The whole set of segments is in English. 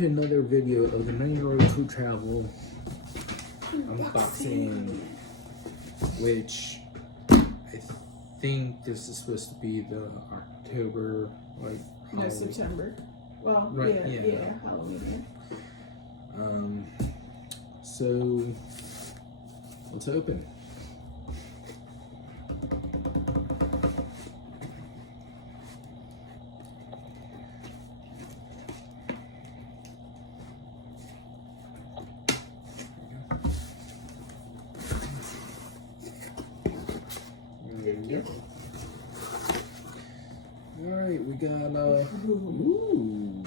to another video of the 9-year-old crew travel unboxing, which I think this is supposed to be the October, like no, September. Well, right, yeah, Halloween. So let's open. Alright, we got ooh.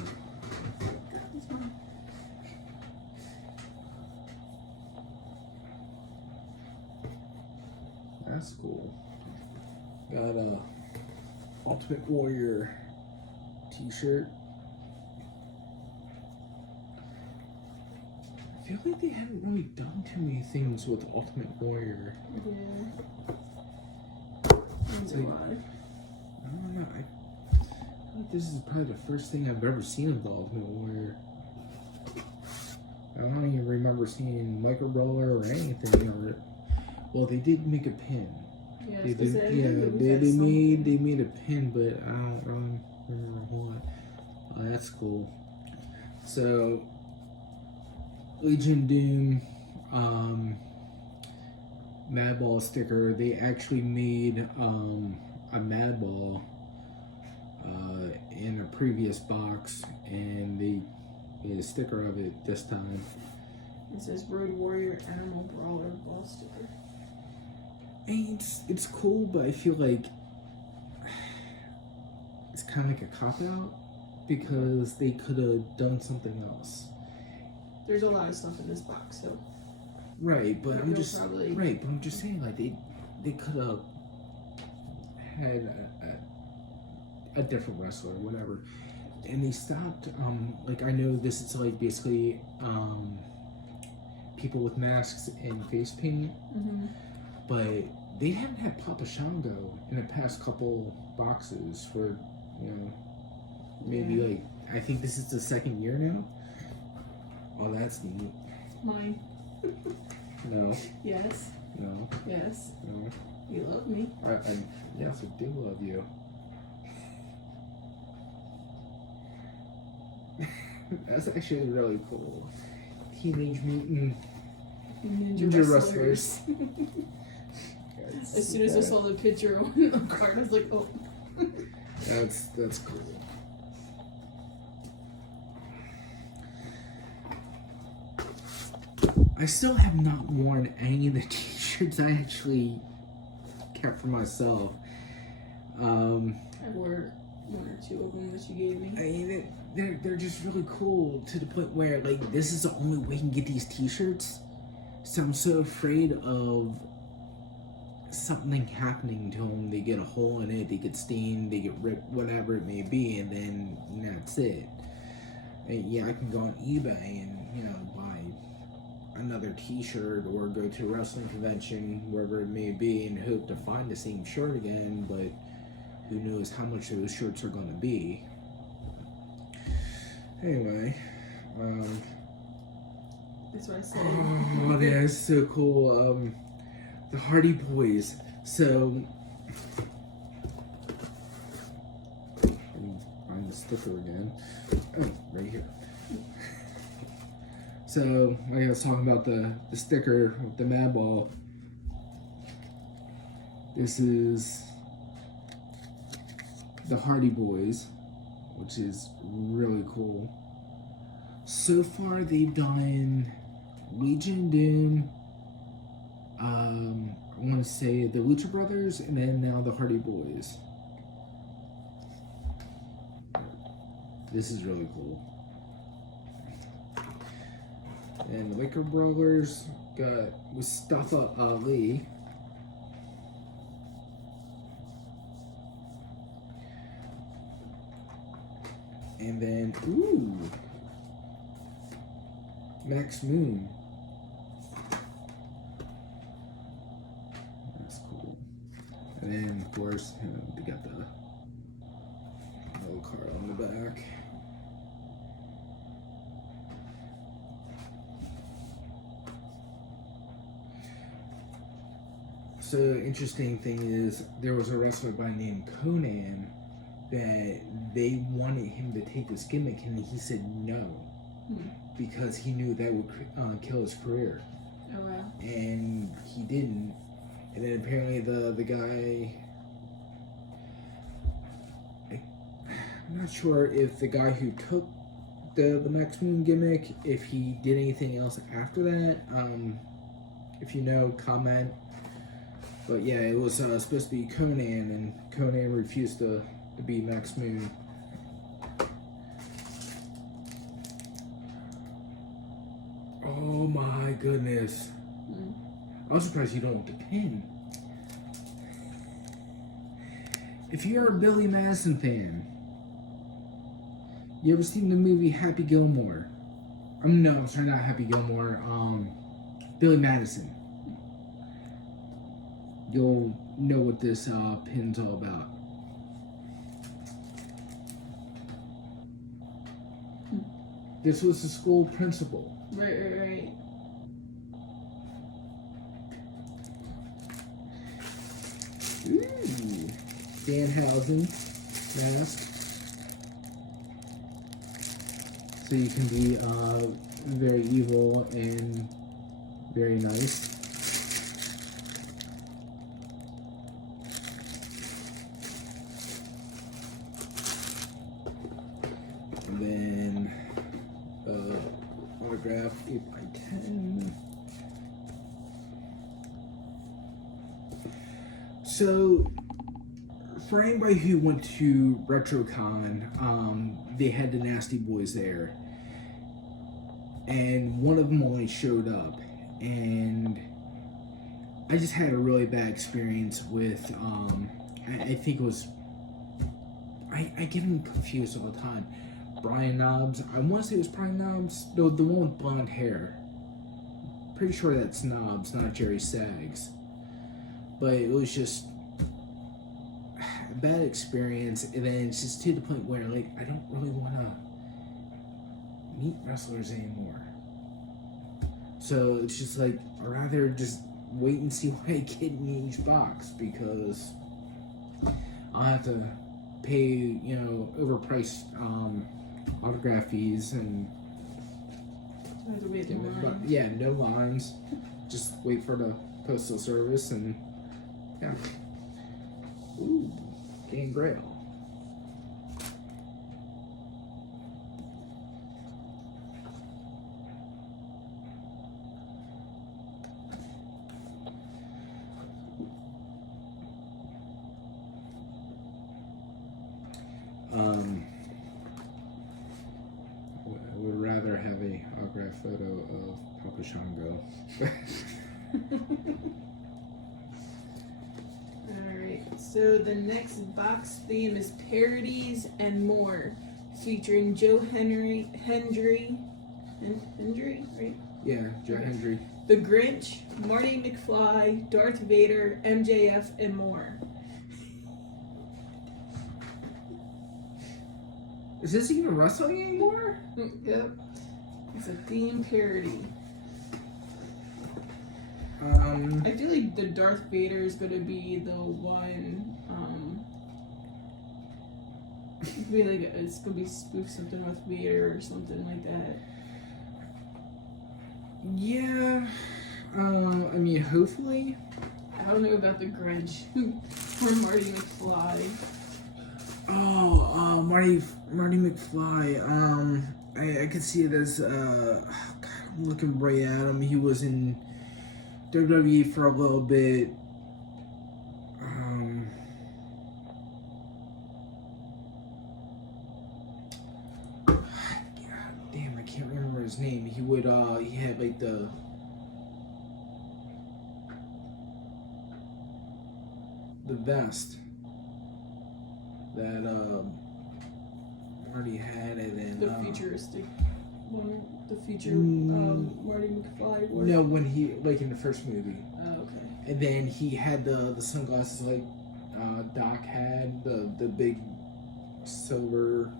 That's cool. Got a Ultimate Warrior t-shirt. I feel like they haven't really done too many things with Ultimate Warrior. Yeah. So, I don't know. I feel like this is probably the first thing I've ever seen of the Ultimate Warrior. I don't even remember seeing Micro Brawler or anything of it. Well, they did make a pin. Yeah, they made a pin, but I don't really remember what. Oh, that's cool. So, Legion Doom, Mad Ball sticker. They actually made a Mad Ball in a previous box, and they made a sticker of it this time. It says Road Warrior Animal Brawler Ball sticker. I mean, it's cool, but I feel like it's kind of like a cop-out because they could have done something else. There's a lot of stuff in this box, so. Right, but I'm just saying, like they could have had a different wrestler, or whatever, and they stopped. Like I know this is like basically people with masks and face paint, but they haven't had Papa Shango in the past couple boxes for maybe like I think this is the second year now. Oh, that's neat. Mine. No. Yes. No. Yes. No. You love me. Yes, I do love you. That's actually really cool. Teenage Mutant Ninja Wrestlers. As soon as I saw the picture on the card, I was like, oh. That's cool. I still have not worn any of the t-shirts I actually kept for myself. I wore one or two of them that you gave me. I mean, they're just really cool to the point where, like, this is the only way I can get these t-shirts. So I'm so afraid of something happening to them. They get a hole in it, they get stained, they get ripped, whatever it may be, and then that's it. And yeah, I can go on eBay and, buy another t-shirt or go to a wrestling convention, wherever it may be, and hope to find the same shirt again, but who knows how much those shirts are going to be. Anyway, that's what I said. Oh, that's so cool. The Hardy Boys. So, find the sticker again. Oh, right here. So, like I was talking about the sticker with the Mad Ball. This is the Hardy Boys, which is really cool. So far, they've done Legion Doom, I want to say the Lucha Brothers, and then now the Hardy Boys. This is really cool. And the Micro Brawlers got Mustafa Ali. And then, ooh, Max Moon. That's cool. And then, of course, they got the little card on the back. So interesting thing is there was a wrestler by the name Conan that they wanted him to take this gimmick, and he said no because he knew that would kill his career. Oh wow! And he didn't. And then apparently the guy, I'm not sure if the guy who took the Max Moon gimmick, if he did anything else after that. If you know, comment. But yeah, it was supposed to be Conan, and Conan refused to be Max Moon. Oh my goodness. I was surprised you don't want the pin. If you're a Billy Madison fan, you ever seen the movie Happy Gilmore? No, sorry, not Happy Gilmore. Billy Madison. You'll know what this pin's all about. This was the school principal. Right. Ooh, Danhausen mask. So you can be very evil and very nice. And then autograph 8x10. So, for anybody who went to RetroCon, they had the Nasty Boys there, and one of them only showed up, and I just had a really bad experience with, I think it was, I get him confused all the time, Brian Knobs. I want to say it was Brian Knobs, the one with blonde hair. Pretty sure that's Knobs, not Jerry Saggs. But it was just a bad experience, and then it's just to the point where, like, I don't really want to meet wrestlers anymore. So it's just like, I'd rather just wait and see what I get in each box, because I'll have to pay, overpriced autograph fees, and yeah, no lines. Just wait for the postal service, and yeah. Ooh, Gangrel. I would rather have a autograph photo of Papa Shango. Alright, so the next box theme is Parodies and More, featuring Joe Hendry, right? Yeah, Joe Hendry. The Grinch, Marty McFly, Darth Vader, MJF, and more. Is this even wrestling anymore? Yep. It's a theme parody. I feel like the Darth Vader is gonna be the one. It's gonna be spoof something with Vader or something like that. Yeah. I mean, hopefully. I don't know about the Grinch or Marty McFly. Oh, Marty McFly. I could see it as God, I'm looking right at him. He was in WWE for a little bit. God damn, I can't remember his name. He had like the vest that Marty had, and then The futuristic one, the future Marty McFly wore. No, when he, like, in the first movie. Oh, okay. And then he had the sunglasses like Doc had, the big silver.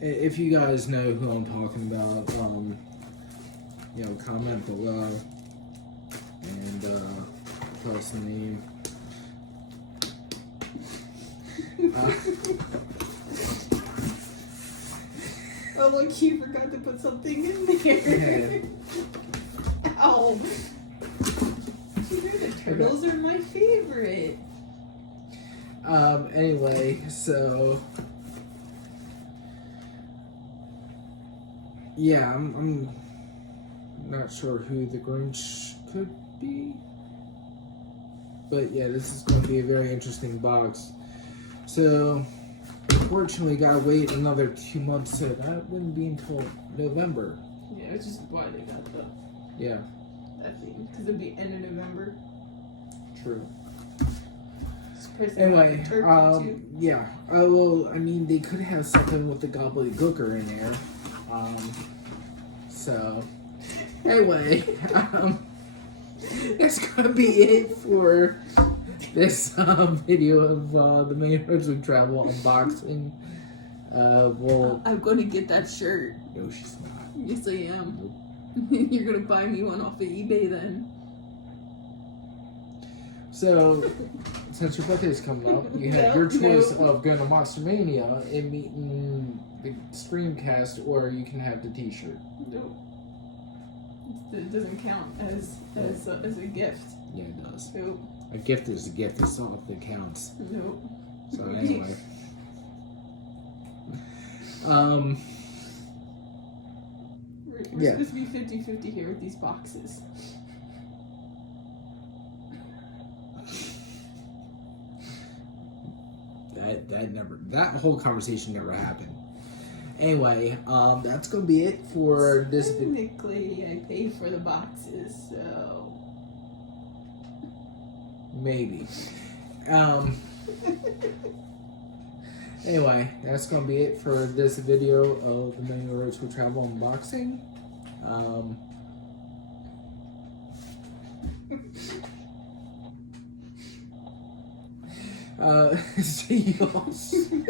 If you guys know who I'm talking about, comment below and tell us the name. Oh, look, you forgot to put something in there. Ow. The turtles are my favorite. Anyway, so yeah, I'm not sure who the Grinch could be, but yeah, this is going to be a very interesting box. So unfortunately, gotta wait another 2 months, so that wouldn't be until November. Yeah, which is why they got that thing, because it'd be end of November. True. Surprised Anyway, they got the turkey too. yeah. Well, I mean, they could have something with the gobbledygooker in there. So, anyway, that's gonna be it for this video of the Main Roads of Travel unboxing. Well, I'm gonna get that shirt. no, she's not. Yes, I am. Nope. You're gonna buy me one off of eBay then. So, since your birthday is coming up, you have your choice of going to Monster Mania and meeting the Screamcast, or you can have the T-shirt. Nope. It doesn't count as a gift. Yeah, it does. Nope. A gift is a gift. It's not if it counts. Nope. So anyway, We're yeah. supposed to be 50-50 here with these boxes. That whole conversation never happened. Anyway, that's gonna be it for this video. Technically, I pay for the boxes, so Maybe. Anyway, that's gonna be it for this video of the Main Roads for Travel unboxing. See you all soon.